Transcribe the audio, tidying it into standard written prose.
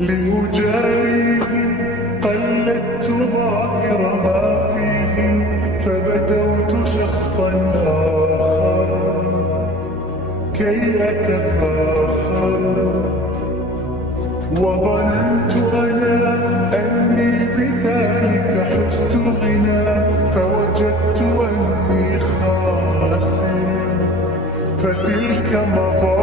لأجاريهم قلدت ظاهر ما فيهم فبدوت شخصا آخر كي أتفاخر وظننت أنا أني بذلك حزت غنى فوجدت أني خاسر فتلك مظاهر